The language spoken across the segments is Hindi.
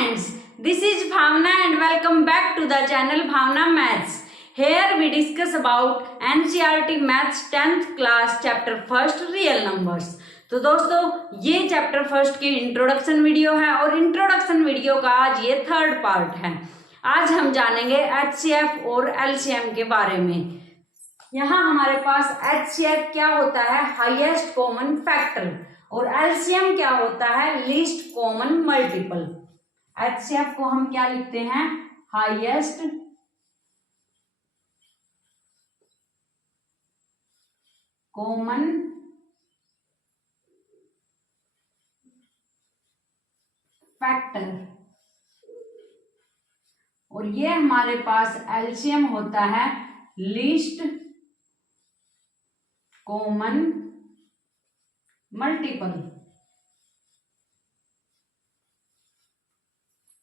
friends, this is Bhavna and welcome back to the channel Bhavna Maths. Here we discuss about NCERT Maths 10th class chapter 1st real numbers. तो दोस्तों ये चैप्टर फर्स्ट की इंट्रोडक्शन वीडियो है और इंट्रोडक्शन वीडियो का आज ये थर्ड पार्ट है। आज हम जानेंगे HCF और LCM के बारे में। यहाँ हमारे पास HCF क्या होता है, हाईएस्ट कॉमन फैक्टर, और LCM क्या होता है, लीस्ट कॉमन मल्टीपल। HCF को हम क्या लिखते हैं, हाईएस्ट कॉमन फैक्टर, और ये हमारे पास LCM होता है लीस्ट कॉमन मल्टीपल।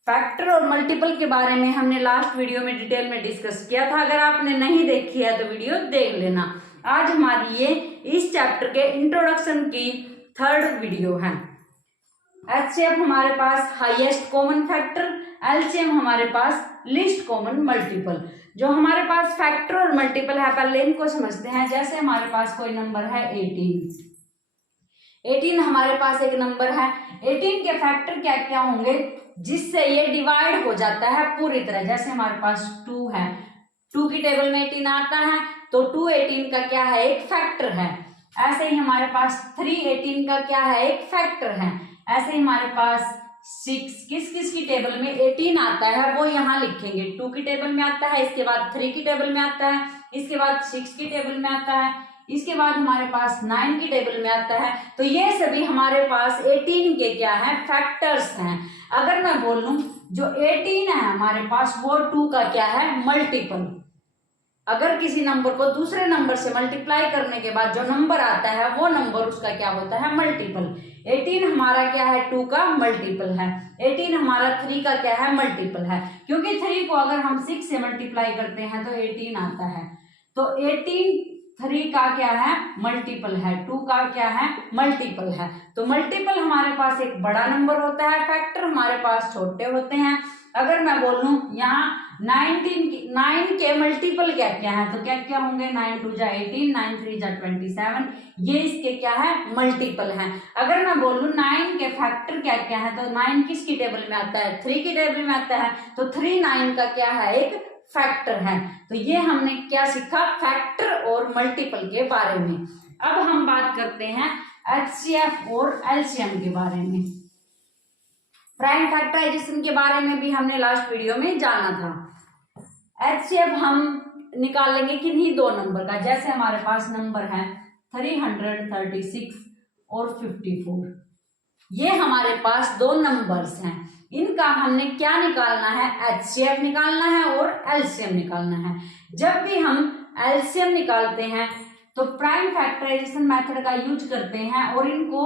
फैक्टर और मल्टीपल के बारे में हमने लास्ट वीडियो में डिटेल में डिस्कस किया था। अगर आपने नहीं देखी है तो वीडियो देख लेना। आज हमारी ये इस चैप्टर के इंट्रोडक्शन की थर्ड वीडियो है। HCF हमारे पास हाईएस्ट कॉमन फैक्टर, LCM हमारे पास लीस्ट कॉमन मल्टीपल। जो हमारे पास फैक्टर और मल्टीपल है, पहले इनको समझते हैं। जैसे हमारे पास कोई नंबर है 18 हमारे पास एक नंबर है। 18 के फैक्टर क्या क्या होंगे जिससे ये डिवाइड हो जाता है पूरी तरह। जैसे हमारे पास 2 है, 2 की टेबल में 18 आता है तो 2 18 का क्या है, एक फैक्टर है। ऐसे ही हमारे पास 3 18 का क्या है, एक फैक्टर है। ऐसे ही हमारे पास 6 किस किस की टेबल में 18 आता है वो यहाँ लिखेंगे। 2 की टेबल में आता है, इसके बाद 3 की टेबल में आता है, इसके बाद 6 की टेबल में आता है, इसके बाद हमारे पास 9 की टेबल में आता है। तो ये सभी हमारे पास 18 के क्या है, फैक्टर्स हैं। अगर मैं बोलूं जो 18 है हमारे पास वो 2 का क्या है, मल्टीपल। अगर किसी नंबर को दूसरे नंबर से मल्टीप्लाई करने के बाद जो नंबर आता है वो नंबर उसका क्या होता है, मल्टीपल। 18 हमारा क्या है, 2 का मल्टीपल है। 18 हमारा 3 का क्या है, मल्टीपल है। क्योंकि 3 को अगर हम 6 से मल्टीप्लाई करते हैं तो 18 आता है। तो 18 3 का क्या है, मल्टीपल है। 2 का क्या है, मल्टीपल है। तो मल्टीपल हमारे पास एक बड़ा नंबर होता है, फैक्टर हमारे पास छोटे होते हैं। अगर मैं बोलूं यहाँ 9 के मल्टीपल क्या क्या है तो क्या क्या होंगे, 9 2 जा 18, 9 3 जा 27, ये इसके क्या है, मल्टीपल है। अगर मैं बोलूं 9 के फैक्टर क्या क्या है तो 9 किसकी टेबल में आता है, 3 की टेबल में आता है। तो 3 9 का क्या है, एक फैक्टर है। तो ये हमने क्या सीखा, फैक्टर और मल्टीपल के बारे में। अब हम बात करते हैं HCF और LCM के बारे में। प्राइम फैक्टराइजेशन के बारे में भी हमने लास्ट वीडियो में जाना था। HCF हम निकाल लेंगे किन्हीं दो नंबर का। जैसे हमारे पास नंबर है 336 और 54, ये हमारे पास दो नंबर्स हैं। इनका हमने क्या निकालना है, HCF निकालना है और LCM निकालना है। जब भी हम LCM निकालते हैं तो प्राइम फैक्टराइजेशन मेथड का यूज करते हैं और इनको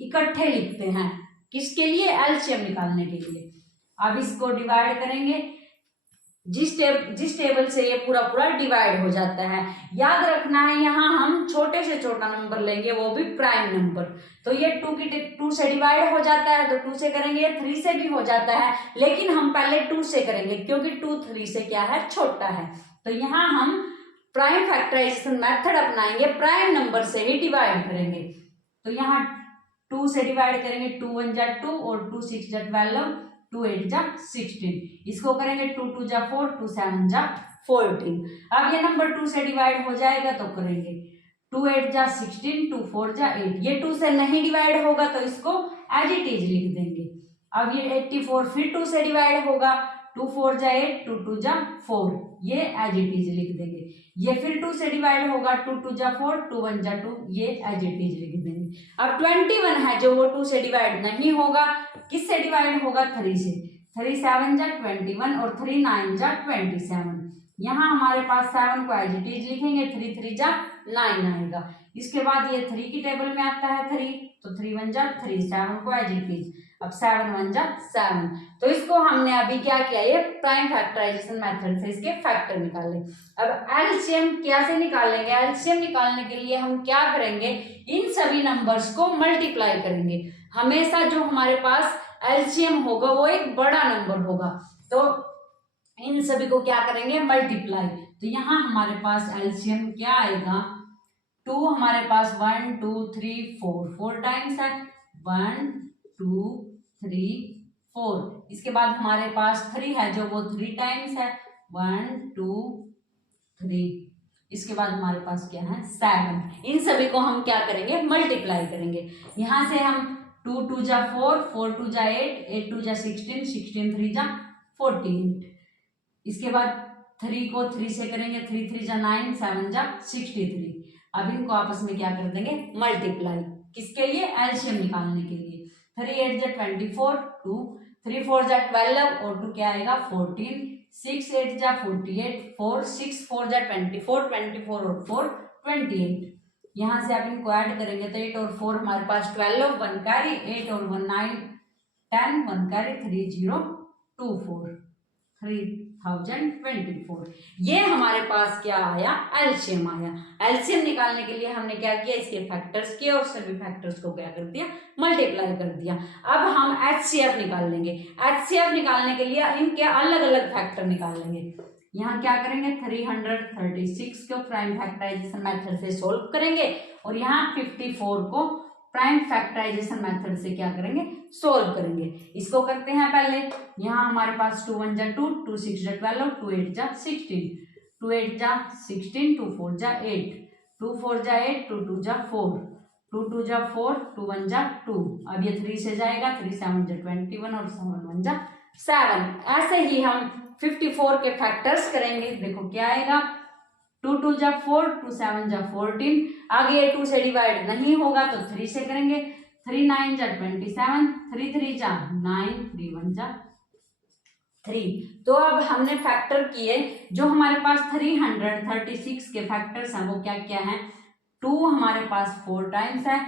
इकट्ठे लिखते हैं। किसके लिए, LCM निकालने के लिए। अब इसको डिवाइड करेंगे, जिस टेबल से ये पूरा पूरा डिवाइड हो जाता है। याद रखना है यहाँ हम छोटे से छोटा नंबर लेंगे, वो भी प्राइम नंबर। तो ये 2 से डिवाइड हो जाता है तो 2 से करेंगे, 3 से भी हो जाता है, लेकिन हम पहले 2 से करेंगे क्योंकि 2 3 से क्या है, छोटा है। तो यहाँ हम प्राइम फैक्टराइजेशन मेथड अपनाएंगे, प्राइम नंबर से ही डिवाइड करेंगे। तो यहाँ 2 से डिवाइड करेंगे, 2 1 जा 2 और 2 6 जा 12, 2 8 जा 16। इसको करेंगे 2 2 जा 4, 2 7 जा 14। अब ये नंबर 2 से डिवाइड हो जाएगा तो करेंगे 2 8 जा 16, 2 4 जा 8। ये 2 से नहीं डिवाइड होगा तो इसको एज इट इज लिख देंगे। अब ये 84 फिर 2 से डिवाइड होगा, 2 4 जा 8, 2 2 जा 4, ये एज इट इज लिख देंगे। ये फिर 2 से डिवाइड होगा, 2 2 जा 4, 2 1 जा 2, ये एज इट इज लिख देंगे। अब 21 है जो वो 2 से डिवाइड नहीं होगा, किससे डिवाइड होगा, 3 से। 3 7 जा 21 और 3 9 जा 27। यहाँ हमारे पास 7 को एज इट इज लिखेंगे, 3 3 जा 9 आएगा। इसके बाद ये 3 की टेबल में आता है 3, तो 3 1 जा 3, 7 को एज इट इज। अब 7 1 जा 7। तो इसको हमने अभी क्या किया, ये प्राइम फैक्टराइजेशन मेथड से इसके फैक्टर निकाले। अब LCM कैसे निकालेंगे, LCM निकालने के लिए हम क्या करेंगे, इन सभी नंबर्स को मल्टीप्लाई करेंगे। हमेशा जो हमारे पास एलसीएम होगा वो एक बड़ा नंबर होगा। तो इन सभी को क्या करेंगे, मल्टीप्लाई। तो यहाँ हमारे पास एलसीएम क्या आएगा, 2 हमारे पास 1 2 3 4 4 टाइम्स है, 1 2 3 4। इसके बाद हमारे पास 3 है जो वो 3 टाइम्स है, 1 2 3। इसके बाद हमारे पास क्या है, 7। इन सभी को हम क्या करेंगे, मल्टीप्लाई करेंगे। यहाँ से हम 2 2 जा 4 4 2 जा 8 8 2 जा 16 16 3 जा 48। इसके बाद 3 को 3 से करेंगे, 3 3 जा 9 7 जा 63। अब इनको आपस में क्या कर देंगे, मल्टीप्लाई। किसके लिए, एलसीएम निकालने के लिए। 3 8 जा 24 2 3 4 जा 12 और 2 क्या आएगा 14, 6 8 जा 48 4 6 4 जा 24 24 और 4 28। यहाँ से आप इनको ऐड करेंगे तो 8 और 4 हमारे पास 12, 1 कैरी, 8 और 1 9 10, 1 कैरी 3024 3024। ये हमारे पास क्या आया, एलसीएम आया। एलसीएम निकालने के लिए हमने क्या किया, इसके फैक्टर्स किए और सभी फैक्टर्स को क्या कर दिया, मल्टीप्लाई कर दिया। अब हम एचसीएफ निकाल लेंगे। एचसीएफ निकालने के लिए इनके अलग अलग फैक्टर निकाल लेंगे। यहाँ क्या करेंगे, 336 को प्राइम फैक्टराइजेशन मेथड से सोल्व करेंगे और यहाँ 54 को प्राइम फैक्टराइजेशन मेथड से क्या करेंगे, सोल्व करेंगे। इसको करते हैं पहले। यहाँ हमारे पास 2 1 जा 2 2 6 जा 12 2 8 जा 16 2 8 जा 16 2 4 जा 8 2 4 जा 8 2 2 जा 4 2 2 जा 4 2 1 जा 2। अब ये 3 से जाएगा, 3 7 जा 21 और 7 1 जा 7। ऐसे ही हम 54 के फैक्टर्स करेंगे। देखो क्या आएगा, 2 2 जा 4 2 7 जा 14। आगे 2 से डिवाइड नहीं होगा तो 3 से करेंगे, 3 9 जा 27 3 3 जा 9 3 1 जा 3। तो अब हमने फैक्टर किए, जो हमारे पास 336 के फैक्टर्स हैं वो क्या क्या हैं, 2 हमारे पास 4 टाइम्स है,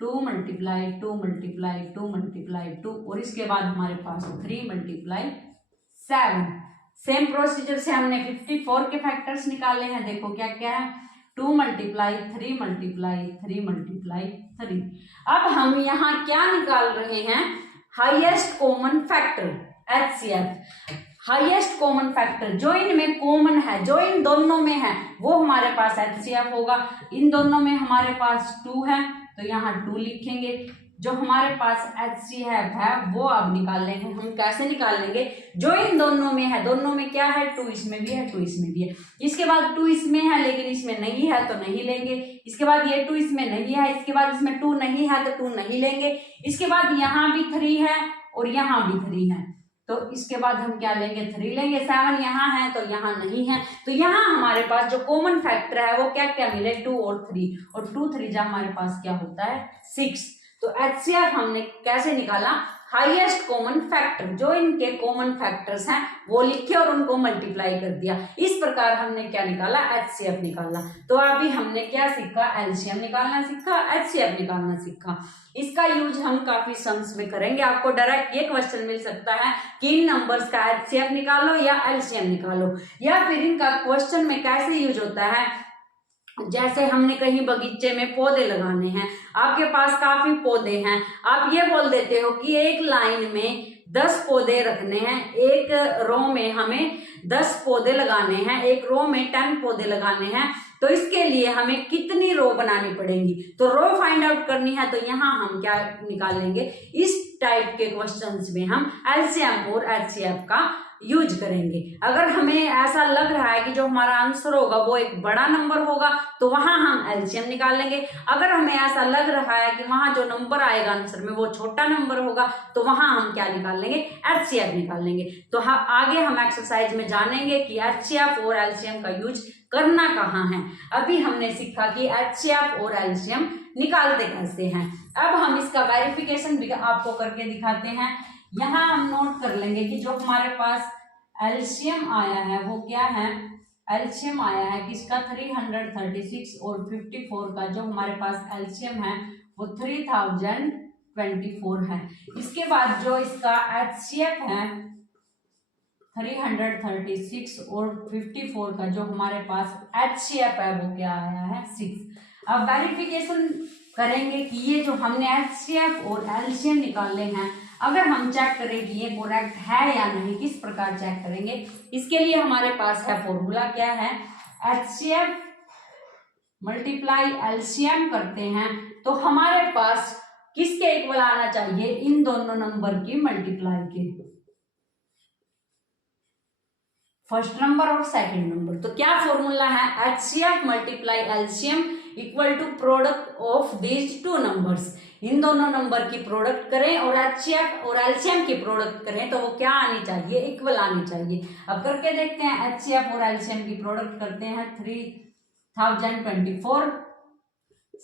2 मल्टीप्लाई 2 मल्टीप्लाई 2 मल्टीप्लाई 2 और इसके बाद हमारे पास 3 मल्टीप्लाई 7। सेम प्रोसीजर से हमने 54 के फैक्टर्स निकाले हैं। देखो क्या क्या है, 2 मल्टीप्लाई 3 मल्टीप्लाई 3 मल्टीप्लाई 3। अब हम यहाँ क्या निकाल रहे हैं, highest common factor, HCF. Highest common factor जो इनमें कॉमन है, जो इन दोनों में है, वो हमारे पास एचसीएफ होगा। इन दोनों में हमारे पास 2 है तो यहाँ 2 लिखेंगे। जो हमारे पास एचसीएफ है वो अब निकाल लेंगे। हम कैसे निकाल लेंगे, जो इन दोनों में है, दोनों में क्या है, 2 इसमें भी है 2 इसमें भी है। इसके बाद 2 इसमें है लेकिन इसमें नहीं है तो नहीं लेंगे। इसके बाद ये 2 इसमें नहीं है, इसके बाद इसमें 2 नहीं है तो 2 नहीं लेंगे। इसके बाद यहाँ भी 3 है और यहाँ भी 3 है तो इसके बाद हम क्या लेंगे, 3 लेंगे। 7 यहाँ है तो यहाँ नहीं है, तो यहाँ हमारे पास जो कॉमन फैक्टर है वो क्या क्या मिले, 2 और 3, और 2 3 जा हमारे पास क्या होता है, 6। तो एचसीएफ हमने कैसे निकाला, हाईएस्ट कॉमन फैक्टर, जो इनके कॉमन फैक्टर्स हैं वो लिखे और उनको मल्टीप्लाई कर दिया। इस प्रकार हमने क्या निकाला, एचसीएफ निकाला। तो अभी हमने क्या सीखा, एलसीएम निकालना सीखा, एचसीएफ निकालना सीखा। इसका यूज हम काफी सम्स में करेंगे। आपको डायरेक्ट ये क्वेश्चन मिल सकता है कि इन नंबर्स का एचसीएफ निकालो या एलसीएम निकालो, या फिर इनका क्वेश्चन में कैसे यूज होता है। जैसे हमने कहीं बगीचे में पौधे लगाने हैं, आपके पास काफी पौधे हैं, आप ये बोल देते हो कि एक लाइन में 10 पौधे रखने हैं, एक रो में हमें 10 पौधे लगाने हैं, एक रो में 10 पौधे लगाने हैं, तो इसके लिए हमें कितनी रो बनानी पड़ेंगी। तो रो फाइंड आउट करनी है तो यहाँ हम क्या निकालेंगे, इस टाइप के क्वेश्चंस में हम एलसीएम और एचसीएफ का यूज करेंगे। अगर हमें ऐसा लग रहा है कि जो हमारा आंसर होगा वो एक बड़ा नंबर होगा तो वहां हम एलसीएम निकाल लेंगे। अगर हमें ऐसा लग रहा है कि वहां जो नंबर आएगा आंसर में वो छोटा नंबर होगा तो वहां हम क्या निकाल लेंगे, एचसीएफ निकाल लेंगे। तो आगे हम एक्सरसाइज में जानेंगे कि एचसीएफ और एलसीएम का यूज करना कहाँ है। अभी हमने सीखा कि एचसीएफ और एलसीएम निकालते कैसे हैं। अब हम इसका वेरिफिकेशन भी आपको करके दिखाते हैं। यहाँ हम नोट कर लेंगे कि जो हमारे पास एलसीएम आया है वो क्या है, एलसीएम आया है किसका, 336 और 54 का जो हमारे पास एलसीएम है वो 3024 है। इसके बाद जो इसका एचसीएफ है 336 और 54 का जो हमारे पास एचसीएफ है वो क्या आया है, 6। अब वेरिफिकेशन करेंगे कि ये जो हमने एचसीएफ और एलसीएम निकाले हैं, अगर हम चेक करें कि ये करेक्ट है या नहीं, किस प्रकार चेक करेंगे, इसके लिए हमारे पास है फॉर्मूला, क्या है, HCF मल्टीप्लाई एलसीएम करते हैं तो हमारे पास किसके इक्वल आना चाहिए, इन दोनों नंबर की मल्टीप्लाई के, फर्स्ट नंबर और सेकंड नंबर। तो क्या फॉर्मूला है, HCF multiply LCM equal to product of these two numbers. इन दोनों नंबर की प्रोडक्ट करें और HCF और एलसीएम की प्रोडक्ट करें तो वो क्या आनी चाहिए, इक्वल आनी चाहिए। अब करके देखते हैं, HCF और एलसीएम की प्रोडक्ट करते हैं, 3024,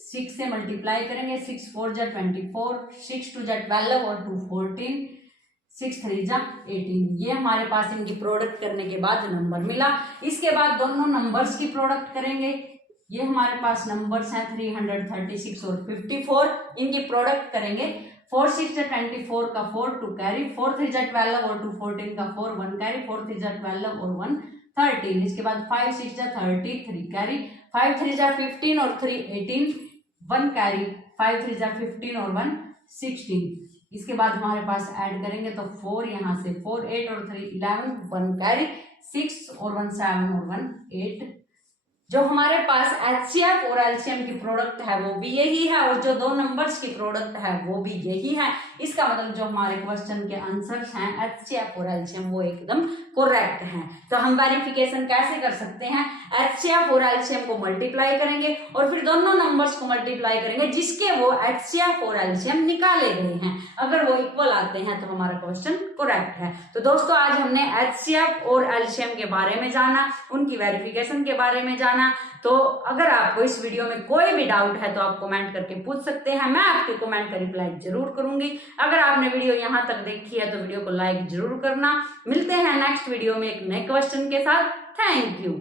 6 से मल्टीप्लाई करेंगे, 6 4 जा 24, 6 2 जा 12 और 2 14, 6 3 जा 18। ये हमारे पास इनकी प्रोडक्ट करने के बाद नंबर मिला। इसके बाद दोनों नंबर्स की प्रोडक्ट करेंगे, ये हमारे पास नंबर्स हैं 336 और 54, इनकी प्रोडक्ट करेंगे, 4 6 जा 24 का 4 2 कैरी, 4 3 जा 12 और 2 14 का 4 1 कैरी, 4 3 जा 12 और 1 13। इसके बाद 5 6 जा 30 3 कैरी, 5 3 जा 15 और 3 18 1 कैरी, 5 3 जा 15 और 1 16। इसके बाद हमारे पास ऐड करेंगे तो 4 यहाँ से 4 8 और 3 11 1 कैरी, 6 और 1 7 और 1 8। जो हमारे पास HCF और एलसीएम की प्रोडक्ट है वो भी यही है और जो दो नंबर्स की प्रोडक्ट है वो भी यही है। इसका मतलब जो हमारे क्वेश्चन के आंसर्स हैं HCF और एलसीएम वो एकदम करेक्ट हैं। तो हम वेरिफिकेशन कैसे कर सकते हैं, HCF और एलसीएम को मल्टीप्लाई करेंगे और फिर दोनों नंबर्स को मल्टीप्लाई करेंगे जिसके वो HCF और एलसीएम निकाले गए हैं। अगर वो इक्वल आते हैं तो हमारा क्वेश्चन करेक्ट है। तो दोस्तों आज हमने HCF और एलसीएम के बारे में जाना, उनकी वेरिफिकेशन के बारे में जाना। तो अगर आपको इस वीडियो में कोई भी डाउट है तो आप कमेंट करके पूछ सकते हैं, मैं आपके कमेंट का रिप्लाई जरूर करूंगी। अगर आपने वीडियो यहां तक देखी है तो वीडियो को लाइक जरूर करना। मिलते हैं नेक्स्ट वीडियो में एक नए क्वेश्चन के साथ। Thank you.